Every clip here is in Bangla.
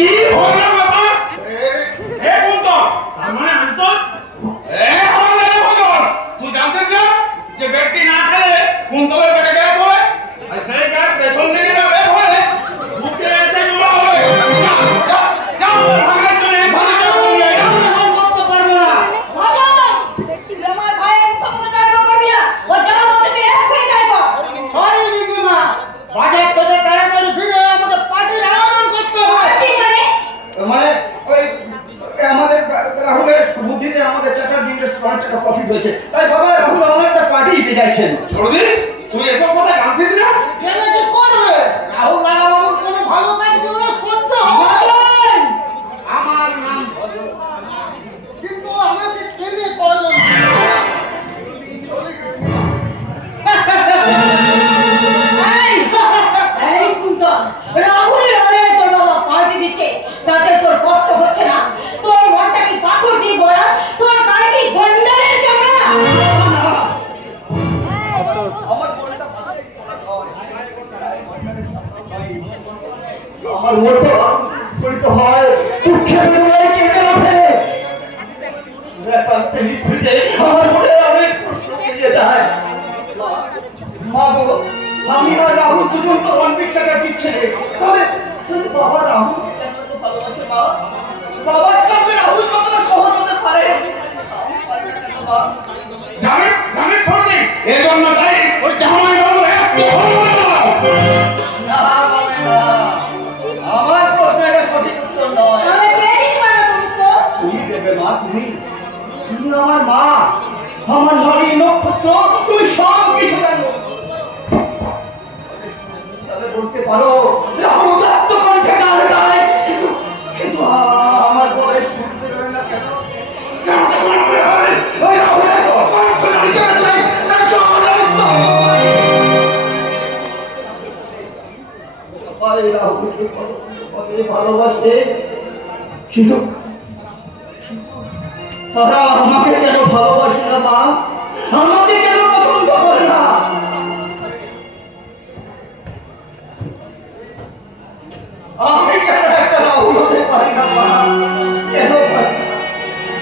কি ভয়ঙ্কর ব্যাপার! এ কুন্তল, তার মানে আজ তো তুই জানতিস না যে ব্যক্তি না খেলে কুন্তলের পেটে গ্যাস হয়, আর সেই গ্যাস পেছন থেকে না বের হয়ে মুখে এসে জমা হবে। বুদ্ধিতে আমাদের চ্যাটার্জির একটা প্রফিট হয়েছে, তাই বাবা রাহুল আমার একটা পার্টি দিতে চাইছেন। তুই এসব কথা জানতিস না? কেন কি করবে? রাহুল দাদা বাবুর কোনো ভালো কাজ করলে সহ্য হবে। আমার নাম কিন্তু আমাকে ছেলে করলো রাহুল তোর বাবা পার্টি দিচ্ছে, তাতে তোর কষ্ট হচ্ছে না? তোর মনটা কি পাথর দিয়ে গড়া? তোর গায়ে কি গন্ডারের চামড়া? আমার মনটা পরিত হয়, দুঃখে বেদনায় কেঁদে ওঠে। আমার মনে অনেক প্রশ্ন বেরিয়ে যায়। মা গো, আমি আর রাহুল দুজন তো অনেক টাকা দিচ্ছে, তবে বাবা রাহুল কেন এত ভালোবাসে? মা, বাবার সামনে রাহুল কতটা সহজ হতে পারে? জানিস জানিস ছোটদি, এজন্য তাই ওই জামাই বাবু একটু না বাবা না, আমার প্রশ্ন এটা সঠিক উত্তর নয়। আমি কে দিতে পারবো তোর উত্তর? তুমি দেবে মা, তুমি তুমি আমার মা, আমার নারী নক্ষত্র, তুমি সব কিছু জানো। তবে বলতে পারো রাহুল দত্ত কণ্ঠে গান গায়, কিন্তু কিন্তু আমার বয়স শুনতে পারে না কেন? কেন মনে হয় ওই রাহুলের কণ্ঠ নারীকে চাই তার গান সবাই রাহুলকে ভালোবাসে, কিন্তু তারা আমাকে কেন ভালোবাসে না? মা, আমাকে কেন পছন্দ করে না? আমি কেন একটা রাহুল হতে পারি না? মা, কেন পারি?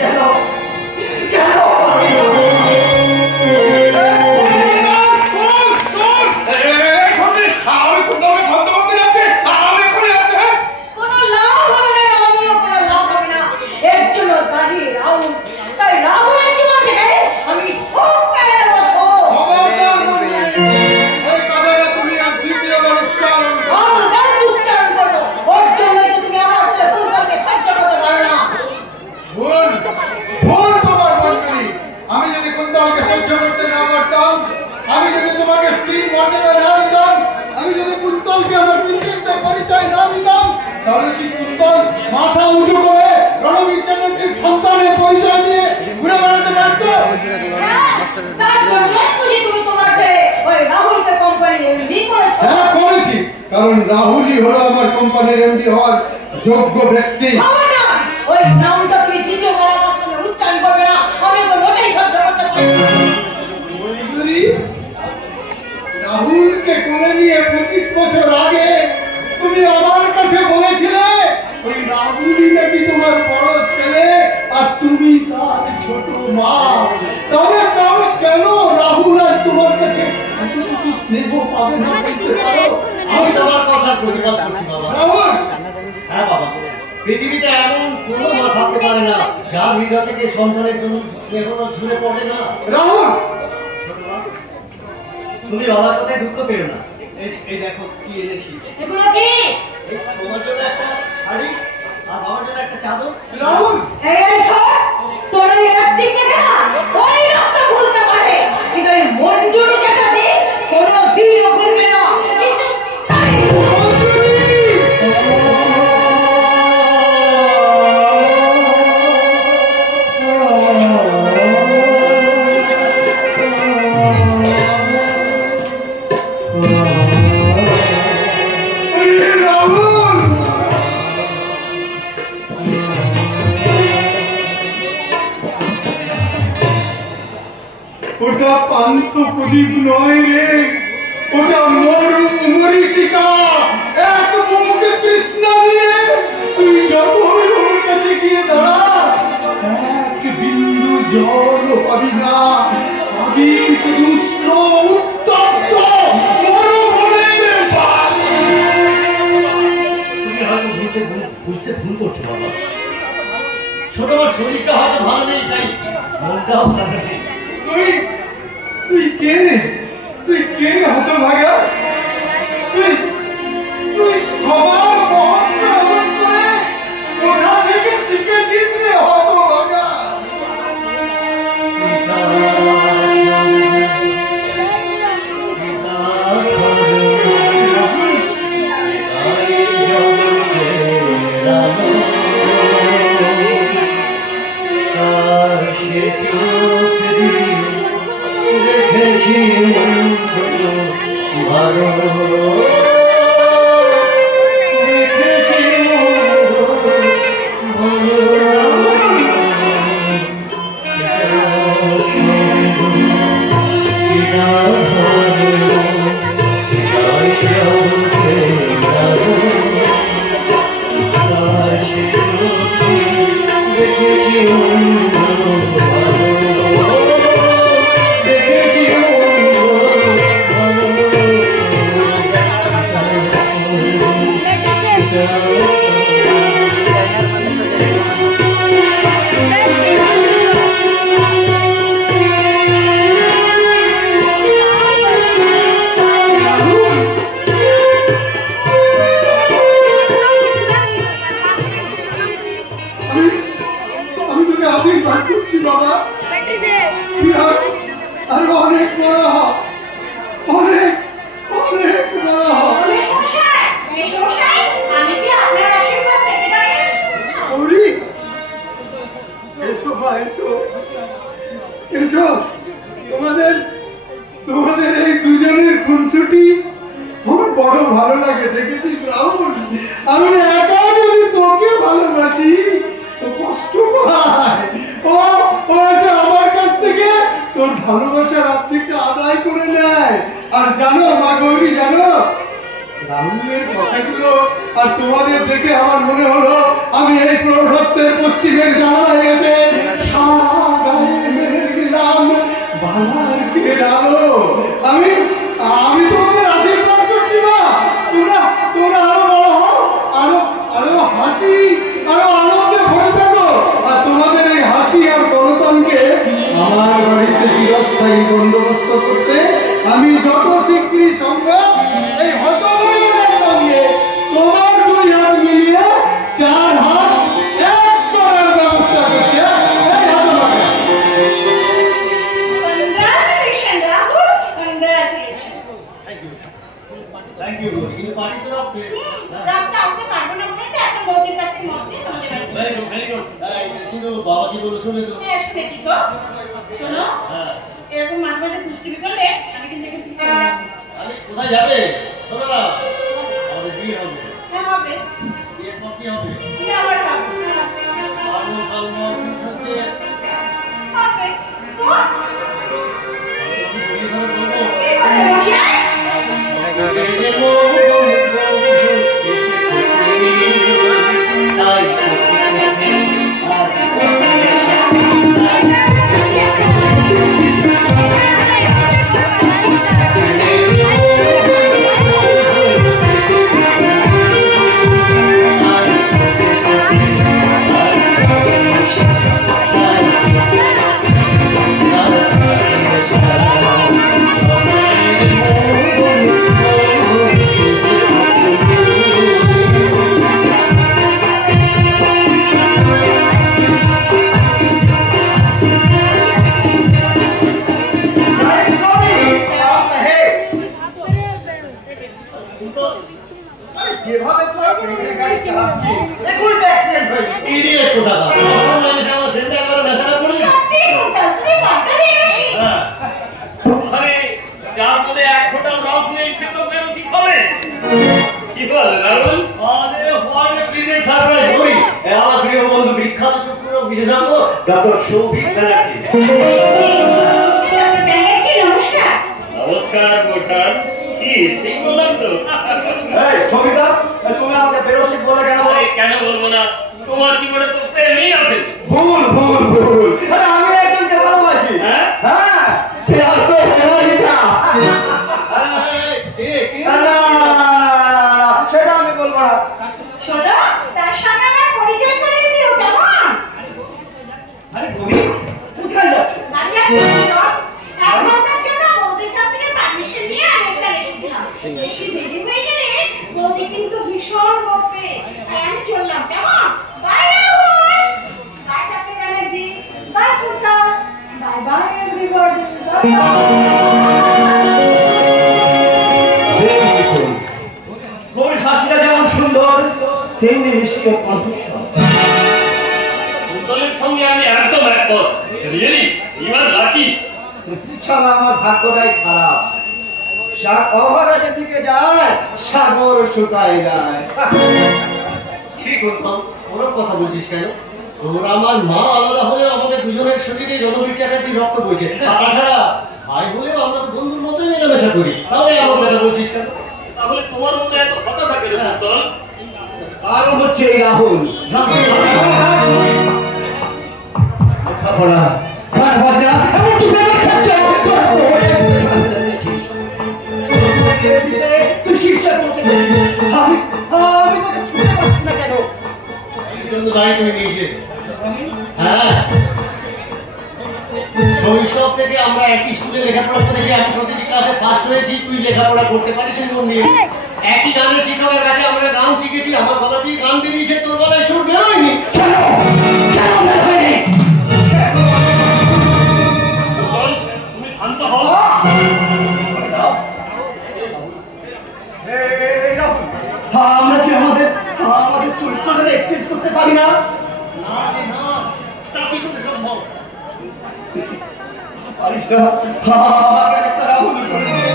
কেন কেন পারি না? মাথা উঁচু করে রণবীর চ্যাটার্জির সন্তানের পরিচয় দিয়ে ঘুরে বেড়াতে পারত? হ্যাঁ করেছি, কারণ রাহুলই হলো আমার কোম্পানির এমডি হওয়ার যোগ্য ব্যক্তি। ওই নামটা তুমি দ্বিতীয় বার আমার সামনে উচ্চারণ করবে না, আমি ওকে মোটেই সহ্য করতে পারি না। রাহুলকে কোলে নিয়ে 25 বছর আগে তুমি আমার কাছে বলেছিলে ওই রাহুলই নাকি তোমার বড় ছেলে আর তুমি তার ছোট মা। তবে তাও কেন রাহুল আজ তোমার কাছে এতটুকু স্নেহ পাবে না? আমি তোমার কথার প্রতিবাদ করছি বাবা। রাহুল, হ্যাঁ বাবা, পৃথিবীতে এমন কোনো মা থাকতে পারে না যার হৃদয় থেকে সন্তানের জন্য স্নেহ ঝরে পড়ে না। রাহুল, তুমি বাবার কথায় দুঃখ পেও না। এই দেখো কি এনেছি। এগুলো কি? তোমার জন্য একটা শাড়ি আর বাবার জন্য একটা চাদর। রাহুল, এই সব তোর এই অ্যাক্টিং দেখে না ওই রক্ত ভুলতে পারে, কিন্তু এই মঞ্জুরি যেটা দি কোনো দিনও ভুলবে না। কিছু ওটা পান্ত প্রদীপ নয় রে, ওটা মরু মরিচিকা। এক মুখ তৃষ্ণা নিয়ে তুই গিয়ে দাঁড়া, এক বিন্দু জল পাবি না, পাবি শুধু উত্তপ্ত মরুভূমির বালি। তুমি হয়তো বুঝতে ভুল করছো বাবা। ছোট আমার শরীরটা হয়তো ভালো নেই, তাই মনটাও ভালো নেই। তুই কে রে? তুই কে রে হতভাগা? তুই আমার মহত্ব এমন করে কোথা থেকে শিখেছিস রে হতভাগা? তোমাদের এই দুজনের খুনসুটি আমার বড় ভালো লাগে। দেখেছিস রাহুল, আমি একা যদি তোকে ভালোবাসি তো কষ্ট পায়। ও এসে আমার কাছ থেকে তোর ভালোবাসার অর্ধেকটা আদায় করে নেয়। আর জানো মা গৌরী, জানো রাহুলের কথাগুলো আর তোমাদের দেখে আমার মনে হলো আমি এই প্রৌঢ়ত্বের পশ্চিমের জানালায় এসে সারা গায়ে মেরে দিলাম বালার কেরালো। আমি তোমাদের আশীর্বাদ করছি না, তোমরা আরো বড় হও, আরো হাসি, আরো আনন্দে ভরে থাকো। আর তোমাদের এই হাসি আর গণতন্ত্রকে আমার বাড়িতে চিরস্থায়ী বন্দোবস্ত করতে আমি যত শীঘ্রই সম্ভব এই হতভাগীদের সঙ্গে তোমার দুই হাত মিলিয়ে 4 হাত এক করার ব্যবস্থা করছি। এই হতভাগা, থ্যাংক ইউ। কিন্তু বাড়ি তো রাখতে ভেরি গুড। কিন্তু বাবা কি বলো শুনে তো? শুনেছি তো। শোনো, এরকম মাঝে মাঝে দুষ্টুমি করলে আমি কিন্তু আরে কোথায় যাবে? শোনো না, আমাদের বিয়ে হবে। হ্যাঁ হবে। বিয়ের পর কি হবে? বিয়ে আবার হবে। আলু কালমা হচ্ছে হবে তো আমি বিয়ে করে বলবো কি করে মশাই? যেভাবে তো গাড়ি চালাচ্ছি এগুলো তো অ্যাক্সিডেন্ট হয়েছে। ইডিয়েট কোথা দা মানুষ আমার ফ্রেন্ড একবার নেশা করে সত্যি কথা তুমি বাতারে আসি। আরে যার মধ্যে এক ফোঁটা রস নেই সে তো বেরোচ্ছি খাবে। কি বল রাহুল? আরে হোয়াট এ প্লিজেন্ট সারপ্রাইজ করি। আমার প্রিয় বন্ধু বিখ্যাত চক্ষুরোগ বিশেষজ্ঞ ডক্টর সৌভিক ব্যানার্জি। নমস্কার। নমস্কার মোশান, কি ঠিক বললাম তো? এই সবিতা, তুমি আমাকে বেরোসিক বলে কেন? আরে কেন বলবো না, তোমার জীবনে তো প্রেমই আছেন। ভুল ভুল ভুল, আরে আমি একজনকে ভালোবাসি। হ্যাঁ? হ্যাঁ, আর তো হেমালিতা। না না না, সেটা আমি বলবো না। শোনো, তার সামনে আমার পরিচয় করে দিও কেমন? আরে তুমি কোথায় যাচ্ছ? দাঁড়িয়ে আছো কেন? এক ঘন্টার জন্য বৌদির কাছ থেকে পারমিশন নিয়ে আমি এখানে এসেছিলাম। বেশি দেরি হয়ে গেলে বৌদি কিন্তু ভীষণ বকবে। তাই আমি চললাম কেমন? Bye Rahul, bye Thakur Banerjee, bye Puja, bye bye everybody, তোর হাসিটা যেমন সুন্দর তেমনি মিষ্টি ও কণ্ঠস্বর। কুন্তলের সঙ্গে আমি একদম একমত। Really you are lucky. ছাড়া আমার ভাগ্যটাই খারাপ। অভাগা যেদিকে যায় সাগর শুকায় যায়। ঠিক করতাম, ওরকম কথা বলছিস কেন? তোর আমার মা আলাদা হলে আমাদের দুজনের শরীরে রণবীর চ্যাটার্জির রক্ত বইছে। আর তাছাড়া ভাই হলেও আমরা তো বন্ধুর মতোই মেলামেশা করি, তাহলে আমার কথা বলছিস কেন? তাহলে তোমার মধ্যে এত হতাশা কেন কুন্তল? কারণ হচ্ছে এই রাহুল। লেখাপড়া কার বাজা এমন কি ব্যাপার খাচ্ছে? তুই শিক্ষা করতে আমি তোকে ছুটে পাচ্ছি না কেন? এই জন্য দায়িত্ব হয়ে নিয়েছে। হ্যাঁ, শৈশব থেকে আমরা একই স্কুলে লেখাপড়া করেছি, আমি প্রতিটি ক্লাসে ফার্স্ট হয়েছি, তুই লেখাপড়া করতে পারিস মন দিয়ে। একই গানের শিক্ষকের কাছে আমরা গান শিখেছি, আমার গলা দিয়ে গান বেরিয়েছে, তোর গলায় সুর বেরোয়নি। কেন বের হয়নি? কুন্তল, তুমি শান্ত হও। আমরা কি আমাদের চরিত্রটা এক্সচেঞ্জ করতে পারি না? না রে না, তা কি করে সম্ভব? পারিস না? আমাকে একটা রাহুল করে দে।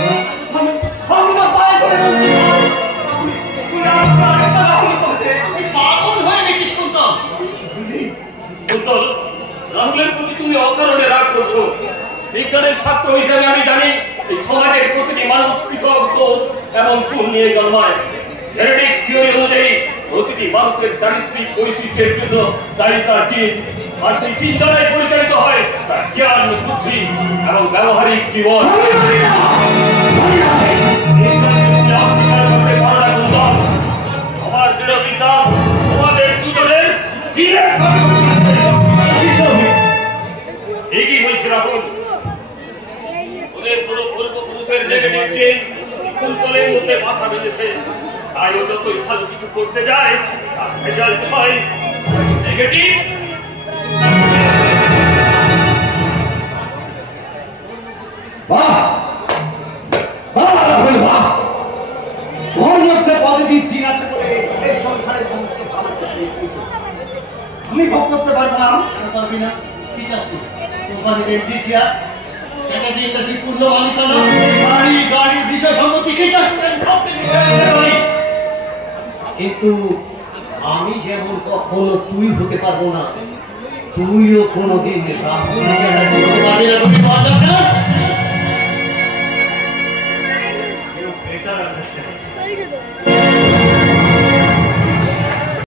আমি তো পায়ে ধরে বলছি, তুই আমাকে আরেকটা রাহুল করে দে। তুই পাগল হয়ে গেছিস কুন্তল। কুন্তল, রাহুলের প্রতি তুমি অকারণে রাগ করছো। বিজ্ঞানের ছাত্র হিসেবে আমি জানি এই সমাজের প্রতিটি মানুষ পৃথক দোষ এবং গুণ নিয়ে জন্মায়। জেনেটিক্স থিওরি অনুযায়ী প্রতিটি মানুষের চারিত্রিক বৈশিষ্ট্যের জন্য দায়ী তার জিন, আর সেই জিন দ্বারাই পরিচালিত হয় তার জ্ঞান, বুদ্ধি এবং ব্যবহারিক জীবন। এই কাজে তুমি অস্বীকার করতে পারো না কুন্তল। আমার দৃঢ় বিশ্বাস তোমাদের দুজনের জিনের ঠিকই বলছি রাহুল। ওদের কোনো পূর্বপুরুষের নেগেটিভ জিন কুন্তলের মধ্যে বাসা বেঁধেছে, তাই ও যত ভালো কিছু করতে যায় তার রেজাল্ট হয় নেগেটিভ। বাহ বাহ রাহুল বাহ, তোর মধ্যে পজিটিভ জিন আছে বলে এই সংসারে সমস্ত ভালো কিছু হয়েছে। আমি ভোগ করতে পারবো না। কেন পারবি না? কি চাস তুই? কোম্পানির এমডি চেয়ার, চ্যাটার্জি ইন্ডাস্ট্রি পূর্ণ মালিকানা, বাড়ি গাড়ি বিষয় সম্পত্তি, কি চাস তুই? আমি সব কিছু ছেড়ে দিতে পারি। কিন্তু আমি যেমন কখনো তুই হতে পারবো না, তুইও কোনোদিন রাহুল চ্যাটার্জি হতে